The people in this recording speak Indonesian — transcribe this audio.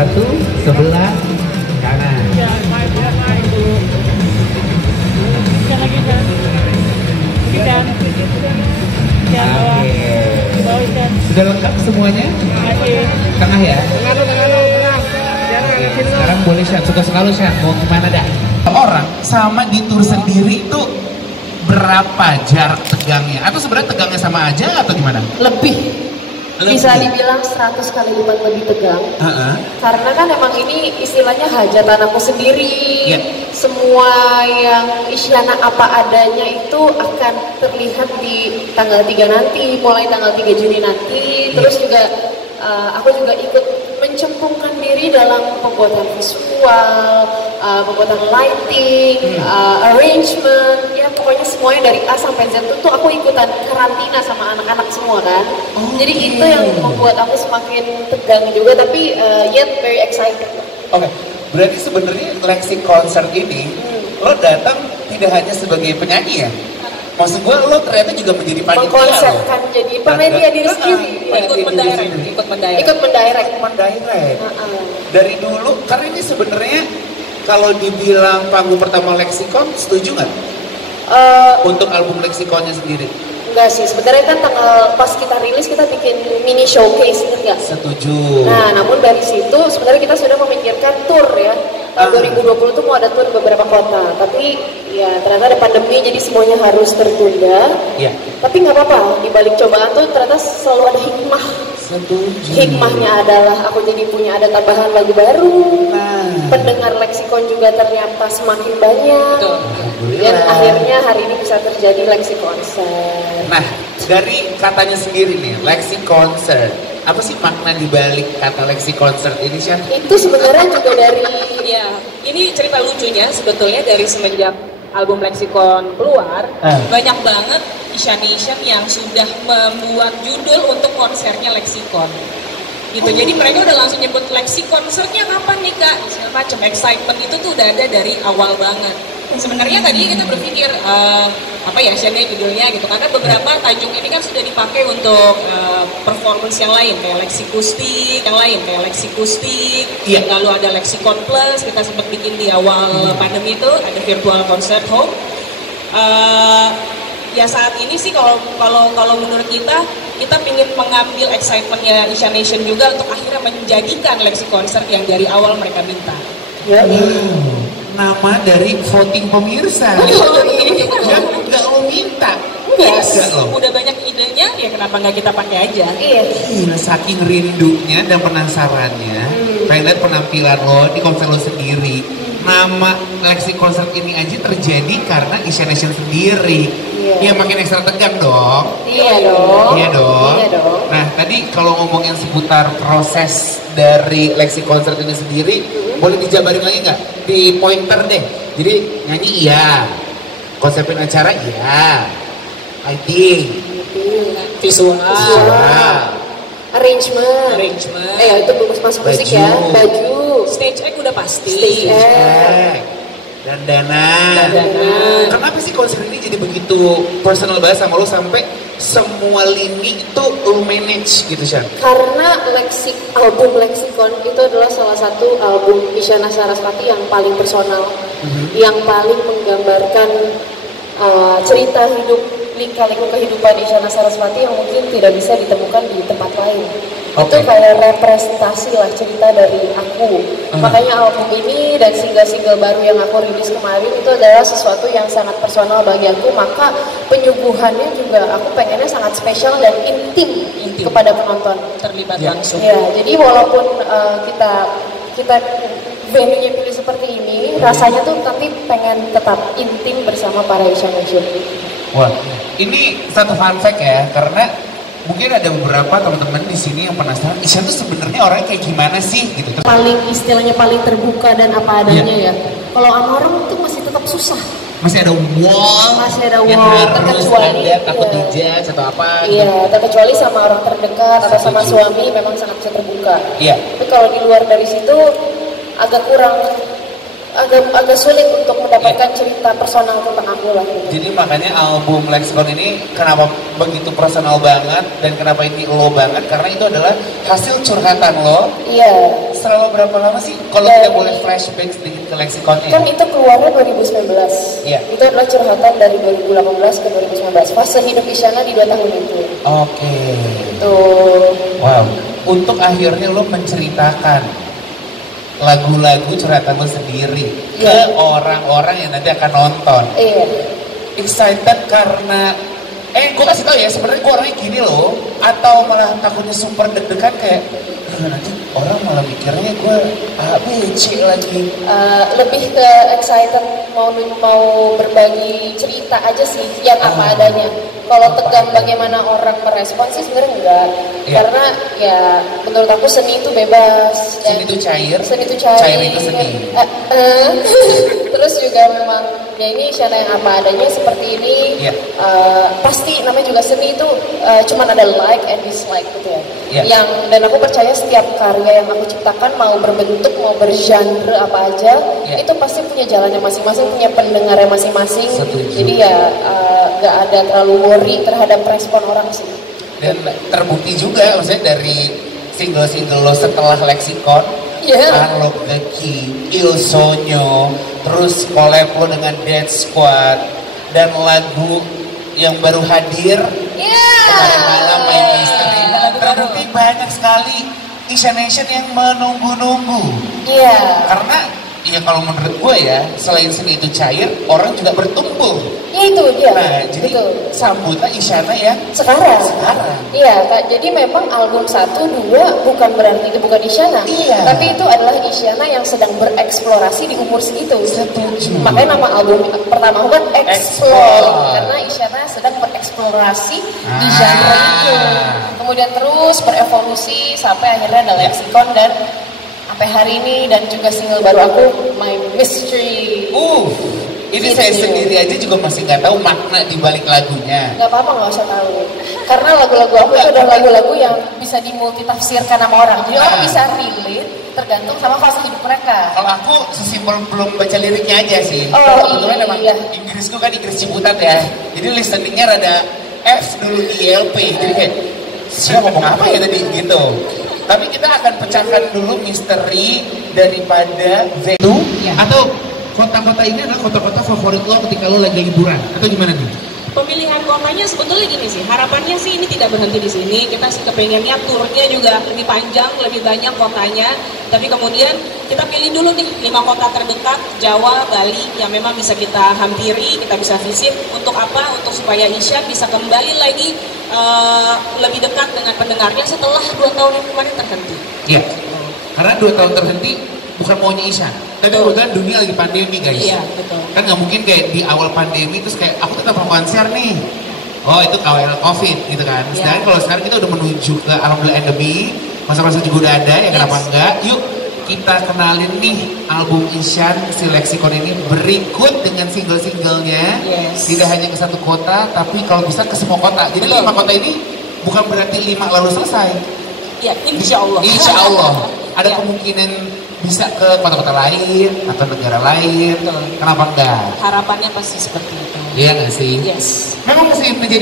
Satu sebelah kanan. Ya, naik dulu. Bisa lagi kan? Ikan. Ikan bawah. Bawah ikan. Sudah lengkap semuanya? Masih. Tengah ya? Tengah. Oke, sekarang boleh Syah, suka-suka lu Syah, mau kemana dah? Orang sama di tour sendiri itu berapa jarak tegangnya? Atau sebenarnya tegangnya sama aja atau gimana? Lebih. Bisa dibilang 100 kali lipat lebih tegang. Karena kan emang ini istilahnya hajatan aku sendiri. Iya. Semua yang isyana apa adanya itu akan terlihat di tanggal 3 nanti, mulai tanggal 3 Juni nanti. Terus juga aku juga ikut mencemplungkan diri dalam pembuatan visual, pembuatan lighting, arrangement, ya pokoknya semuanya dari A sampai Z itu aku ikutan karantina sama anak-anak semua kan. Jadi itu yang membuat aku semakin tegang juga, tapi yet very excited. Oke, berarti sebenarnya Lexi Concert ini lo datang tidak hanya sebagai penyanyi ya? Maksud gue lo ternyata juga menjadi panitia Mengkonsepkan jadi panitia diri sendiri. Ikut mendirect. Ikut mendirect. Dari dulu, karena ini sebenarnya kalau dibilang panggung pertama Lexicon, setuju nggak? Untuk album Lexiconnya sendiri? Enggak sih, sebenarnya kan tanggal pas kita rilis kita bikin mini showcase, enggak? Setuju. Nah, namun dari situ sebenarnya kita sudah memikirkan tour ya. Tahun 2020 tuh mau ada tour beberapa kota, tapi ya ternyata ada pandemi jadi semuanya harus tertunda. Iya. Tapi nggak apa-apa, di balik cobaan tuh ternyata selalu ada hikmah. Setuju. Hikmahnya adalah aku jadi punya ada tambahan lagu baru. Nah. Pendengar Lexicon juga ternyata semakin banyak. Dan akhirnya hari ini bisa terjadi Lexi Concert. Nah, dari katanya sendiri nih, Lexi Concert. Apa sih makna dibalik kata Lexi Concert ini, Syah? Itu sebenarnya juga dari Ya, ini cerita lucunya sebetulnya dari semenjak album Lexicon keluar, banyak banget Asian yang sudah membuat judul untuk konsernya Lexicon. Gitu. Jadi mereka udah langsung nyebut Lexi konsernya kapan nih Kak? Segala macam excitement itu tuh udah ada dari awal banget. Sebenarnya tadi kita berpikir apa ya Asiannya judulnya gitu, karena beberapa tajuk ini kan sudah dipakai untuk performance yang lain kayak Lexi Kustik, lalu ada Lexicon Plus kita sempat bikin di awal pandemi itu ada virtual concert home. Ya saat ini sih kalau menurut kita ingin mengambil excitementnya Asian Nation juga untuk akhirnya menjadikan Lexi Concert yang dari awal mereka minta. ya, Nama dari voting pemirsa. Yang nggak lo minta. Yes, Nggak lo. udah banyak idenya, ya kenapa nggak kita pakai aja? iya. Gila, saking rindunya dan penasarannya, pengen lihat penampilan lo di konser lo sendiri. Nama Lexi Concert ini aja terjadi karena Asian Nation sendiri. Iya. Ya makin ekstra tegang dong. Iya dong. Iya dong. Iya dong. Nah tadi kalau ngomongin seputar proses dari Lexi Concert ini sendiri, boleh dijabarin lagi nggak? Di pointer deh. Jadi nyanyi iya, konsepin acara iya, lighting, Visual, Arrangement. Itu bagus masuk musik ya. Baju. stage act udah pasti. Stage act. dandanan. Kenapa sih konser ini jadi begitu personal banget sama lo sampai semua lini itu lo manage gitu Syah? Karena album Lexicon itu adalah salah satu album Isyana Sarasvati yang paling personal, yang paling menggambarkan cerita hidup, lika-liku kehidupan Isyana Sarasvati yang mungkin tidak bisa ditemukan di tempat lain. Itu kayak representasi lah cerita dari aku. Makanya album ini dan single-single baru yang aku rilis kemarin itu adalah sesuatu yang sangat personal bagi aku. Maka penyuguhannya juga aku pengennya sangat spesial dan intim kepada penonton. Terlibat langsung. Ya, jadi walaupun kita venue-nya pilih seperti ini, rasanya tuh tapi pengen tetap intim bersama para Asian Nation. Wah, ini satu fun fact ya, karena mungkin ada beberapa teman-teman di sini yang penasaran, Isyan tuh sebenarnya orangnya kayak gimana sih gitu. Paling istilahnya paling terbuka dan apa adanya ya. Kalau sama orang tuh masih tetap susah. Masih ada wall, yang harus ada takut dijudge atau apa. Iya, terkecuali sama orang terdekat atau sama suami memang sangat bisa terbuka. Iya. Tapi kalau di luar dari situ agak kurang, agak sulit untuk mendapatkan cerita personal tentang aku lah. Jadi makanya album Lexicon ini kenapa begitu personal banget dan kenapa ini lo banget, karena itu adalah hasil curhatan lo Iya. selalu berapa lama sih? Kalau kita boleh flashback sedikit ke leksikonnya. Kan itu keluarnya 2019. Iya. Itu adalah curhatan dari 2018 ke 2019. Fase hidup Isyana di 2 tahun itu. Oke. Tuh. Wow. Untuk akhirnya lo menceritakan lagu-lagu curhatan lo sendiri ke orang-orang yang nanti akan nonton. Iya. Excited karena gue kasih tau ya, sebenarnya gue orangnya gini loh, atau malah takutnya super deg-degan kayak nanti orang malah mikirnya gue A, B, C lagi. Lebih ke excited mau berbagi cerita aja sih, yang apa adanya. Kalau tegang bagaimana orang merespon sih sebenarnya enggak. Iya. Karena ya menurut aku seni itu bebas. Seni itu cair. Seni itu cair. Cair itu seni. Terus juga memang ya ini Isyana yang apa adanya seperti ini. Iya. Pasti namanya juga seni itu cuman ada like and dislike gitu ya. Iya. Dan aku percaya setiap karya yang aku ciptakan mau berbentuk mau bergenre apa aja itu pasti punya jalannya masing-masing, punya pendengarnya masing-masing. Setuju. Jadi ya nggak ada terlalu worry terhadap respon orang sih. Dan terbukti juga maksudnya dari single-single lo setelah Leksikon, Unlock the Key, Il Sogno, terus collab lo dengan Dead Squad, dan lagu yang baru hadir kemarin malam main misteri. Terbukti banyak sekali Isyana Nation yang menunggu-nunggu. Iya. Karena ya kalau menurut gue ya, selain seni itu cair, orang juga bertumbuh. Ya itu dia. Nah, jadi sambutlah Isyana ya sekarang. Iya, Kak. Jadi memang album 1, 2 bukan berarti itu bukan Isyana. Iya. Tapi itu adalah Isyana yang sedang bereksplorasi di umur segitu. Setuju. Makanya nama album pertama aku kan Explore. Karena Isyana sedang bereksplorasi di genre itu. Kemudian terus berevolusi sampai akhirnya ada Leksikon dan sampai hari ini, dan juga single baru aku My Mystery. Ini saya sendiri aja juga masih nggak tahu makna di balik lagunya. Gak apa-apa, nggak usah tahu. Karena lagu-lagu aku itu adalah lagu-lagu yang bisa dimultitafsirkan sama orang. Jadi orang bisa relate tergantung sama fase hidup mereka. Kalau aku sesimpel belum baca liriknya aja sih. Oh, kebetulan emang Inggrisku kan Inggris Ciputat ya. Jadi listeningnya rada F dulu di ILP. Jadi kayak siapa ngomong apa ya tadi gitu. Tapi kita akan pecahkan dulu misteri daripada Zenu atau kota-kota ini adalah kota-kota favorit lo ketika lo lagi liburan atau gimana nih? Pemilihan kotanya sebetulnya gini sih, harapannya sih ini tidak berhenti di sini. Kita sih kepengennya turnya juga lebih panjang, lebih banyak kotanya. Tapi kemudian kita pilih dulu nih 5 kota terdekat, Jawa, Bali, yang memang bisa kita hampiri, kita bisa visit. Untuk apa? Untuk supaya Isya bisa kembali lagi lebih dekat dengan pendengarnya setelah 2 tahun yang kemarin terhenti. Iya, karena 2 tahun terhenti bukan maunya Isya. Tapi kebetulan dunia lagi pandemi guys. Iya, betul. Kan nggak mungkin kayak di awal pandemi terus kayak aku tetap konser nih. Oh itu KWL COVID gitu kan. Sedangkan kalau sekarang kita udah menuju ke alhamdulillah endemi, masa-masa juga udah ada ya, kenapa enggak? Yuk kita kenalin nih album Isyan si Leksikon ini berikut dengan single-singlenya. Tidak hanya ke 1 kota, tapi kalau bisa ke semua kota. Jadi 5 kota ini bukan berarti 5 lalu selesai. Ya, insya Allah. Insya Allah. Ada kemungkinan bisa ke kota-kota lain atau negara lain. Kenapa enggak? Harapannya pasti seperti itu. Iya nggak sih? Yes. Memang masih menjadi